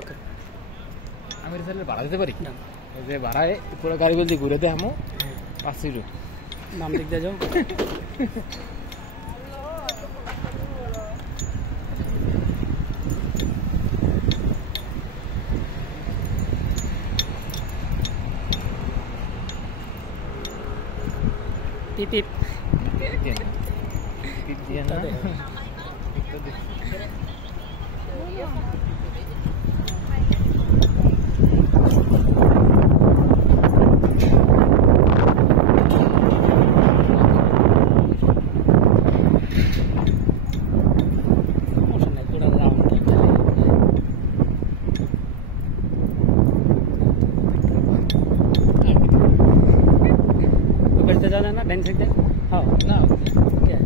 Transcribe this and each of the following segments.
ওকে আমি রিসার্চে ভাড়া দিতে পারি না যে ভাড়ায় পুরো গাড়ি বলতে ঘুরে দে আমো 5 ইউরো বাম দিক দিয়ে যাও টিপ টিপ টিপ দিয়ে না একটু দেখ जाना ना डाइन साइड हाँ ना क्या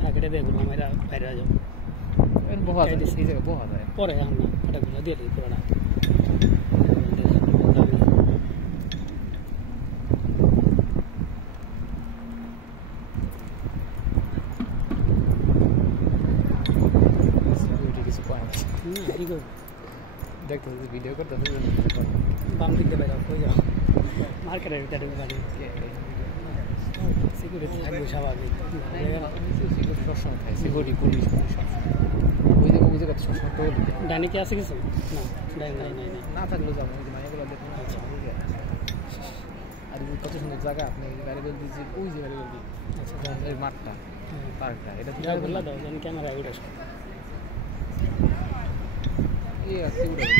थाकड़े दे गुना मेरा पैर आ जाओ बहुत इसी जगह बहुत है पर है हम फटा गुला दे दे पुराना देखते हैं वीडियो करते हैं बाम दिख गया हो जाओ मार कर रहे गाड़ी सिक्योरिटी आगे छावा गई सिक्योरिटी सक्षम है सिक्योरिटी पुलिस ওই জায়গা সবসময় তো ডাইনে কি আছে কিছু না ডাইনে নাই না থাকলেও যাবো ওই যে মায়াগুলো দেখুন আচ্ছা আর কত সুন্দর জায়গা আপনি গাড়ি বলতে যে ওই যে গাড়ি বলতে আচ্ছা এই মাঠটা পার্কটা এটা ঠিক আছে বললা দাও জানি ক্যামেরা উড়ে আসে ये अच्छी उड़ रही है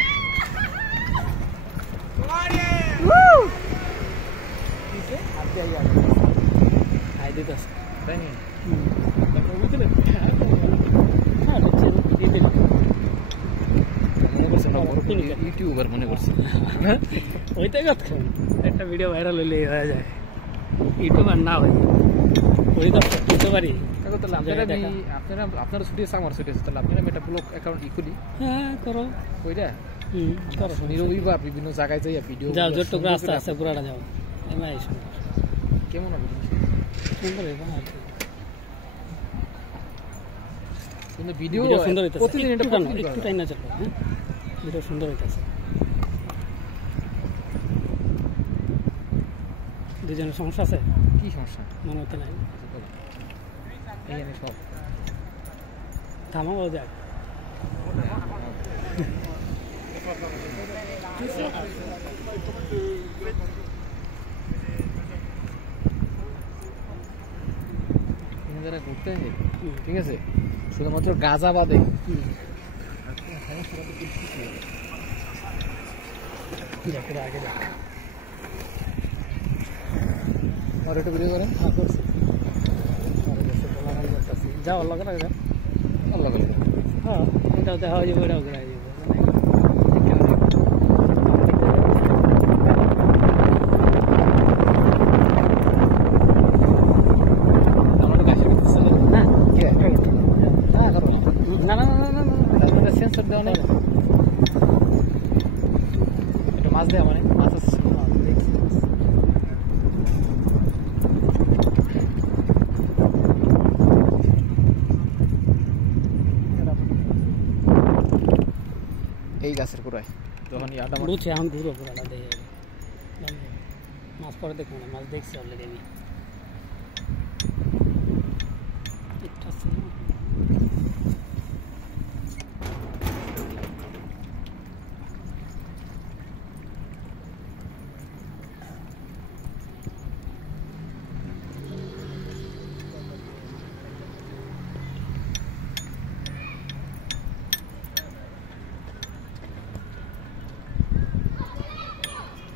किसे आप जाइए आई दे दस नहीं देखो वो तो हां अच्छा ये दे মনে করছেন না বড় ইউটিউবার মনে করছেন ওইটাই কথা একটা ভিডিও ভাইরাল হলে হয়ে যায় ইউটিউবার না হয় ওই তো ইউটিউবারই কাকু তো আপনারা ছুটি আছে আমার ছুটি আছে তাহলে আপনারা একটা ব্লগ অ্যাকাউন্ট খুলি হ্যাঁ করো কইরা করো নিরবিবার বিভিন্ন জায়গায় যাই ভিডিও যাও যতটুকু রাস্তা আছে পুরাটা যাও এমআই কেমন হবে সুন্দর হবে কিন্তু ভিডিও সুন্দর হইতাছে প্রতিদিন এটা একটু টাইম না চলো হ্যাঁ ভিডিও সুন্দর হইতাছে দুজনের সমস্যা আছে কি সমস্যা মনে হতে নাই এইখানে সব থামাও যাক যারা ঘুরতে আসে ঠিক আছে শুধুমাত্র গাঁজা বাদে আগে যাক আর একটা ভিডিও করেন যাও আল্লাহ করে যাও আল্লাহ করে হ্যাঁ এটাও দেখা হয়ে যাবে ওটাও করা হয়ে যাবে না না না না না সেন্সর দেওয়া নেই একটু মাছ দেওয়া মানে মাছ আছে এই গাছের গোড়ায় যখন ইয়াটা বুঝছি এখন ঘুরো পুরাটা দেখে মাছ পরে দেখবো না মাছ দেখছি অলরেডি আমি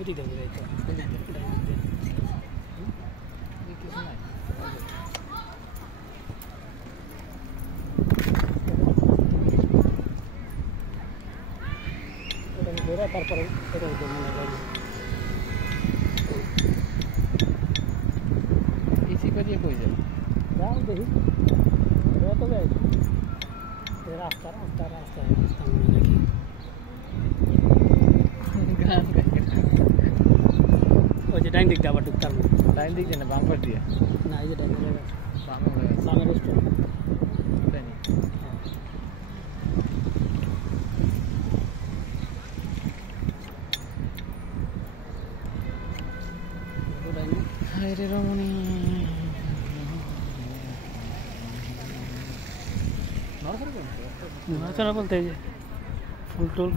Putih dah boleh itu. Udah berapa par itu mana lagi? Isi पर ये कोई जाए? Dah deh. Berapa guys? Rasta mana lagi? দিক দিয়ে আবার ঢুকতাম ডাইন দিক দিয়ে না বাম পাশ দিয়ে না এই যে ডাইনে জায়গা বামে হয়ে গেছে বামের রেস্টুরেন্ট তাই নি? হায় রে রমণী নড়াচড়া বলতে এই যে ফুল টুল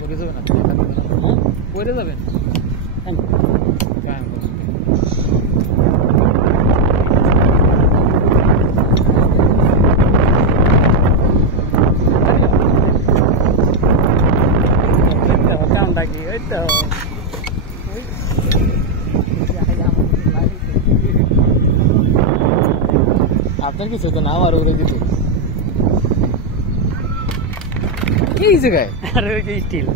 পড়ে যাবেন আপনি পড়ে যাবেন কায়ম করুন। কামটা কি ওই তো আপনার কিছু তো না আমার উড়ে দিত এই জায়গায় আর ওই যে স্টিল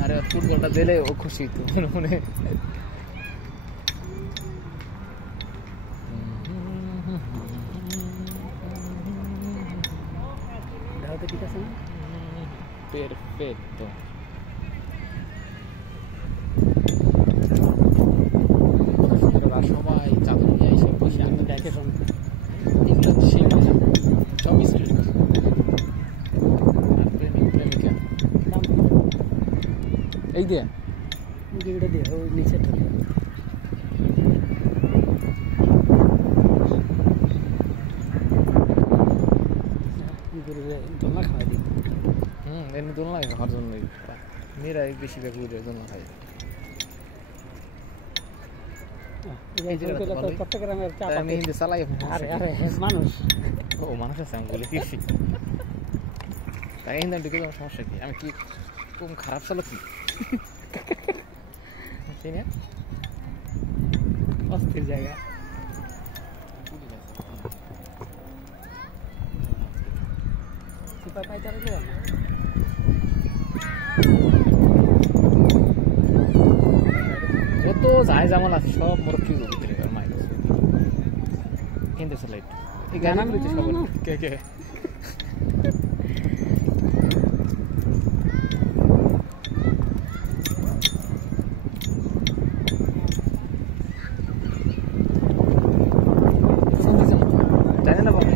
আরে ফুটবলটা দিলে ও খুশি তো মনে ঢালতে ঠিক আছে না Perfetto. সবাই চাদর নিয়ে এসে বসে আমি দেখে শুনে এগুলো সেই মজা 24 মিনিট আর প্রেমিক প্রেমিকা এই দিয়ে ভিডিওটা দিয়ে ওই নিচেটা দোলনা খাওয়াই দিই এমনি দোলনা লাগে খাওয়ার জন্য মেয়েরা বেশি ব্যাপার দোলনা খায় চট্টগ্রামের চা আমি হিন্দি চালাই আরে আরে মানুষ ও মানুষ আছে আমি বলি কৃষি তাই হিন্দি ঢুকে যাওয়ার সমস্যা কি আমি কি খুব খারাপ চালাচ্ছি তাই না অস্থির জায়গা সিপাই পাইতে পারবে না যত যাই জামাল আছে সব মুরব্বী ভিতরে মাইক হিন্দি চালাই এই গান সব কে কে জানেন না বাবা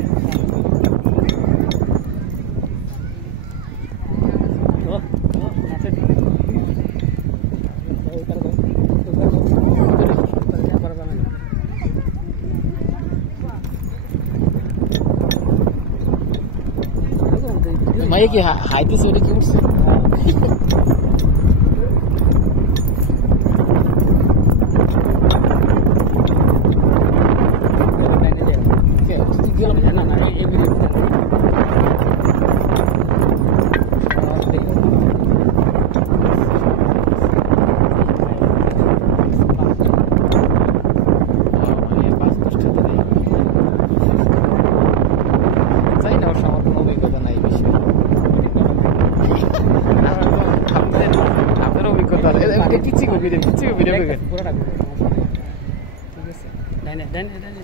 মাইকে কি হাইতেছে ওটা কি উঠছে না না এই ভিডিও যাই না ওর আমার কোনো অভিজ্ঞতা নাই বিষয়ে আপনার অভিজ্ঞতা পিচ্ছি কপি দেন পিচ্ছি কপি দেন পুরোটা ঠিক আছে ডাইনে ডাইনে ডাইনে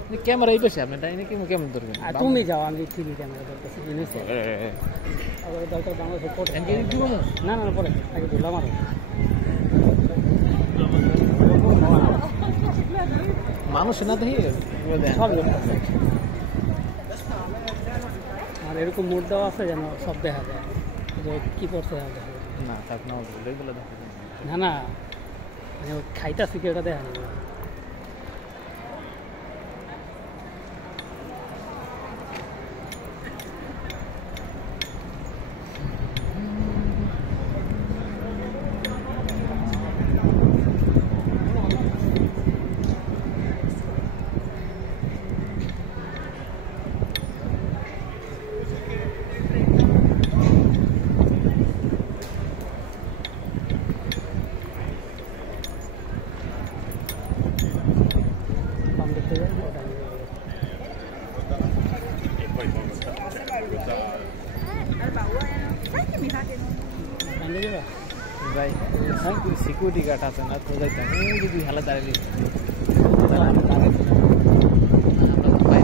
আপনি ক্যামেরা এই পাশে আপনি ডাইনে কি কেমন ধরবেন আর তুমি যাও আমি টিভি ক্যামেরা ধরতেছি জিনিস আবার দরকার বাংলাদেশ পড়ে না না পরে আগে বললাম আর মানুষ না দেখি আর এরকম মোট দেওয়া আছে যেন সব দেখা যায় যে কী পড়ছে না থাক না এগুলো দেখা না না মানে খাইতেছি কি ওটা দেখা নেই যাই সিকিউরিটি গার্ড আছে না তো যাইতাম যদি হেলা দাঁড়িয়ে আমরা তো পাই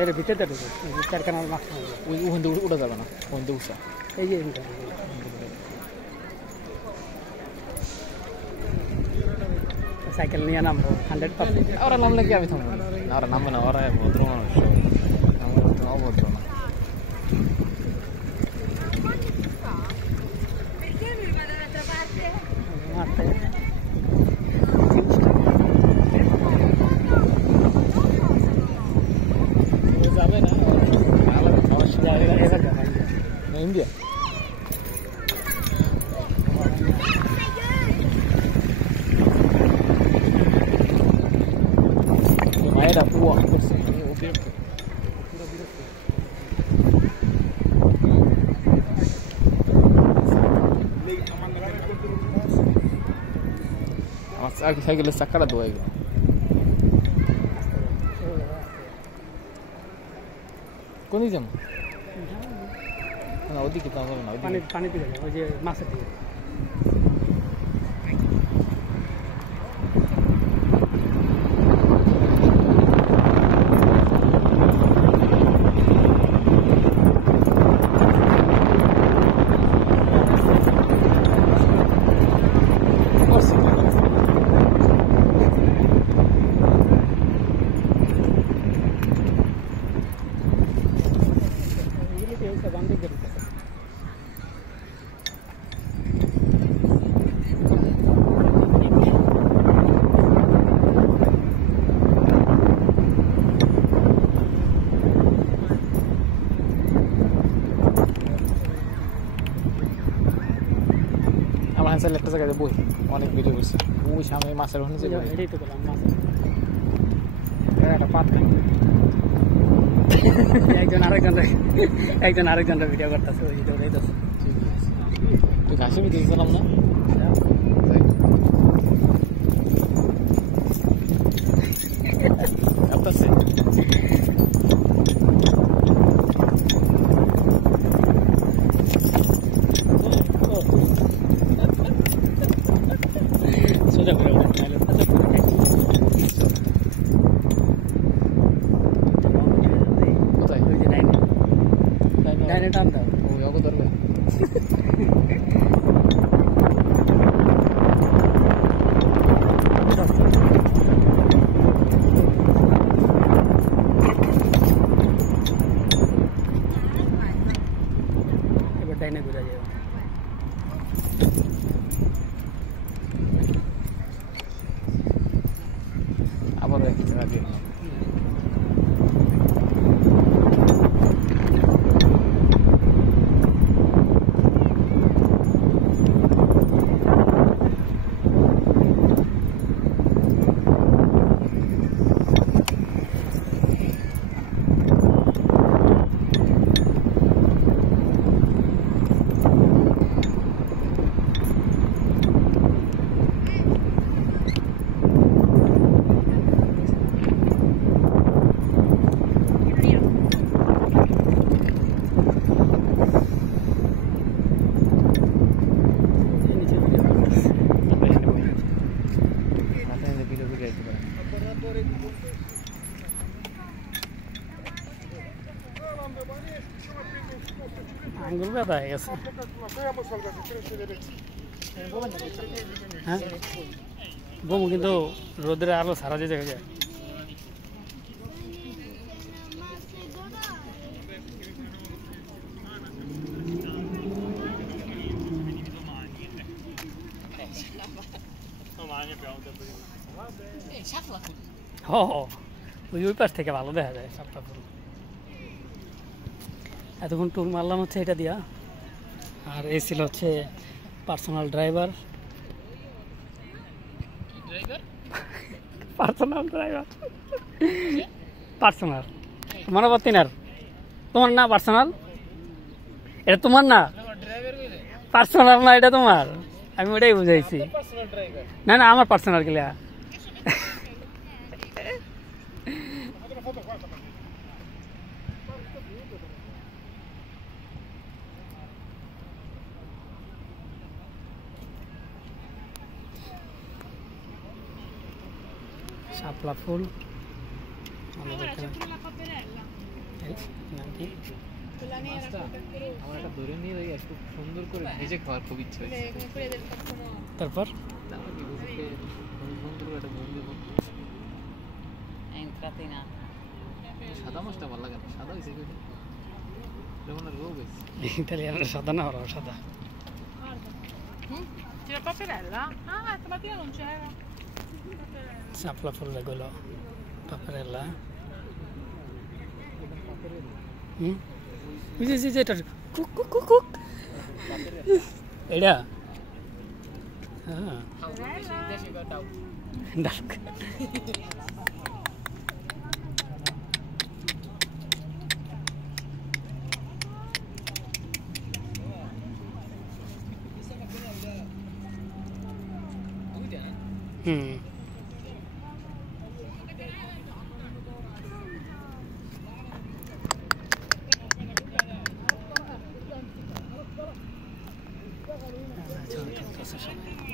এটা ভিতরে ঢুকে চারখানার মাছ ওই ওখান থেকে উঠা যাবে না ওখান থেকে উঠা এই যে সাইকেল নিয়ে নামবো 100%। ওরা নামলে কি আমি থামবো না, ওরা নামবে না, ওরা ভদ্র মানুষ, অভদ্র না। যাবে না ইন্ডিয়া মায়েরা পুয়া করছে অতিরিক্ত আমার সাইকেলের চাকাটা ধোয়াই গেল। কোন দিকে যাবো না, ওদিকে তো যাবে না, পানি দিকে ওই যে মাছের দিকে। আমার হ্যান্ডসেল একটা জায়গায় বই অনেক ভিডিও করছে, ওই সামনে মাছের ওখানে যাবে, এটাই তো বললাম মাছ একটা পাত্র একজন আরেকজনের ভিডিও করতেছে, ওই ভিডিও দেখতেছে। তুই ঘাসে ভিডিও দিলাম না আপনার সোজা করে কোথায় ওই যে ডাইনে টান দাও। ওই অগো ধরবে এবার ডাইনে ঘুরে যাবে। আবার একই জায়গা দিয়ে আঙ্গুল ব্যথা হয়ে গেছে। হ্যাঁ বমু কিন্তু রোদ্রে আলো সারা যে জায়গায় যায়। ওই পাশ থেকে ভালো দেখা যায় সবটা পুরো। এতক্ষণ টুর মারলাম হচ্ছে এটা দিয়া, আর এই ছিল হচ্ছে পার্সোনাল ড্রাইভার। পার্সোনাল তোমার আবার তিনার, তোমার না পার্সোনাল, এটা তোমার না পার্সোনাল না, এটা তোমার, আমি ওটাই বুঝাইছি। না না আমার পার্সোনাল গেলা শাপলা ফুল আমাদের এখানে C'è pure la paperella. এই নাকি Quella nera মাছটা con peperoni. আমার একটা ধরে নিয়ে যাই একটু সুন্দর করে ভেজে খাওয়ার খুব ইচ্ছে হয়েছে Come quelle del Corcono. তারপর তারপর কি বুঝতে সুন্দর করে একটা ভেজে দেবো È entrata in acqua. সাদা মাছটা ভালো লাগে না সাদা হয়েছে কি যেমন রোগ হয়েছে ইতালিয়ানরা সাদা না ওরা সাদা C'è la paperella? Ah, stamattina non c'era. Chapla ফুল এগুলো পাপারেলা হুম বুঝেছি যে এটা কুক কুক কুক কুক এটা হ্যাঁ ডাক হুম চলতেছে সবাই